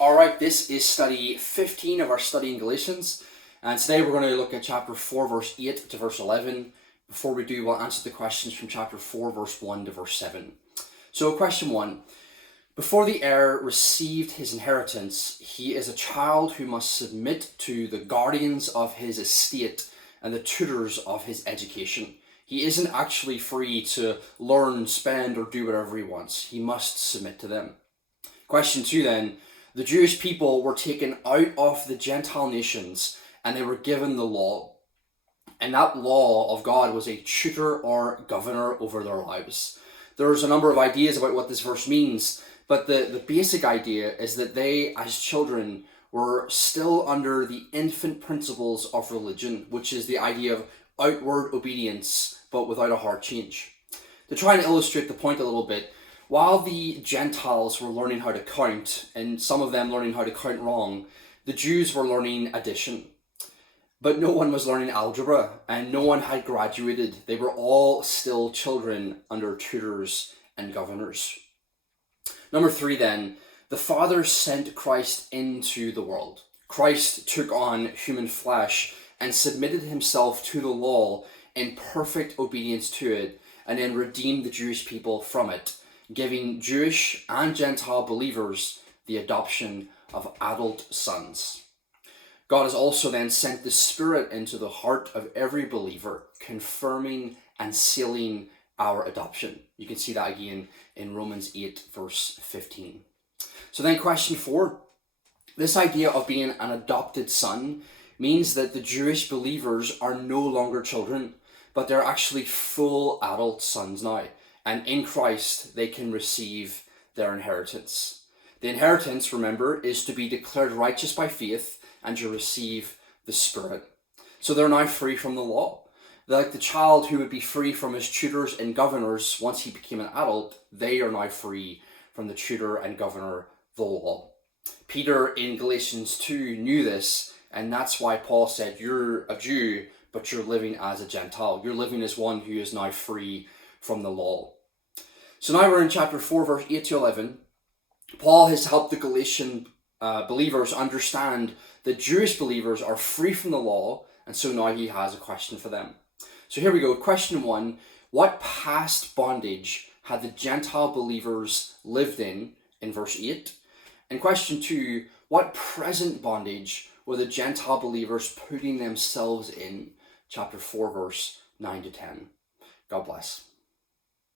Alright, this is study 15 of our study in Galatians, and today we're going to look at chapter 4 verse 8 to verse 11. Before we do, we'll answer the questions from chapter 4 verse 1 to verse 7. So question 1. Before the heir received his inheritance, he is a child who must submit to the guardians of his estate and the tutors of his education. He isn't actually free to learn, spend, or do whatever he wants. He must submit to them. Question 2 then. The Jewish people were taken out of the Gentile nations and they were given the law. And that law of God was a tutor or governor over their lives. There's a number of ideas about what this verse means, but the basic idea is that they, as children, were still under the infant principles of religion, which is the idea of outward obedience, but without a heart change. To try and illustrate the point a little bit, while the Gentiles were learning how to count, and some of them learning how to count wrong, the Jews were learning addition. But no one was learning algebra, and no one had graduated. They were all still children under tutors and governors. Number 3 then, the Father sent Christ into the world. Christ took on human flesh and submitted himself to the law in perfect obedience to it, and then redeemed the Jewish people from it, giving Jewish and Gentile believers the adoption of adult sons. God has also then sent the Spirit into the heart of every believer, confirming and sealing our adoption. You can see that again in Romans 8 verse 15. So then question 4, this idea of being an adopted son means that the Jewish believers are no longer children, but they're actually full adult sons now. And in Christ, they can receive their inheritance. The inheritance, remember, is to be declared righteous by faith and to receive the Spirit. So they're now free from the law. They're like the child who would be free from his tutors and governors once he became an adult. They are now free from the tutor and governor, the law. Peter in Galatians 2 knew this, and that's why Paul said, you're a Jew, but you're living as a Gentile. You're living as one who is now free from the law. So now we're in chapter 4 verse 8 to 11. Paul has helped the Galatian believers understand that Jewish believers are free from the law, and so now he has a question for them. So here we go. Question 1. What past bondage had the Gentile believers lived in verse 8? And question 2. What present bondage were the Gentile believers putting themselves in? Chapter 4 verse 9 to 10. God bless.